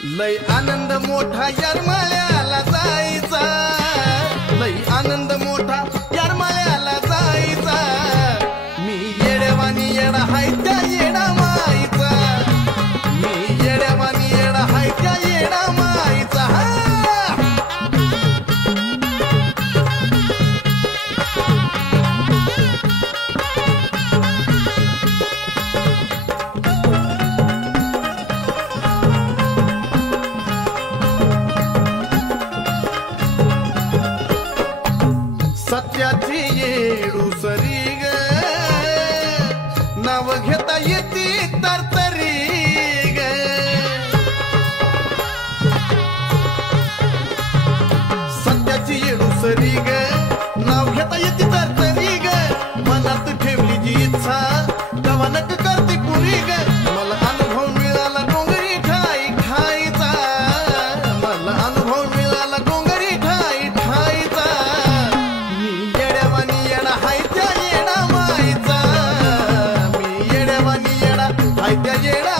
लय आनंद मोठा यारमाळ्याला जायचा, लय आनंद मोठा यारमाळ्याला जायचा। मी येड्यावानी येडा हाय त्या येडा माईचा, मी येड्यावानी येडा हाय त्या येडा माईचा। सत्याची येडूसरी ग नाव घेता येती तरतरी ग, सत्याची येडूसरी ग नाव घेता येती तरतरी ग। मनात ठेवली जी इच्छा तेव्हा नक करते पुरी ग। मला अनुभव मिळाला डोंगरी ठाई ठाईचा, मला अनुभव मिळाला डोंगरी ठाई ठाईचा। हाय त्या येडा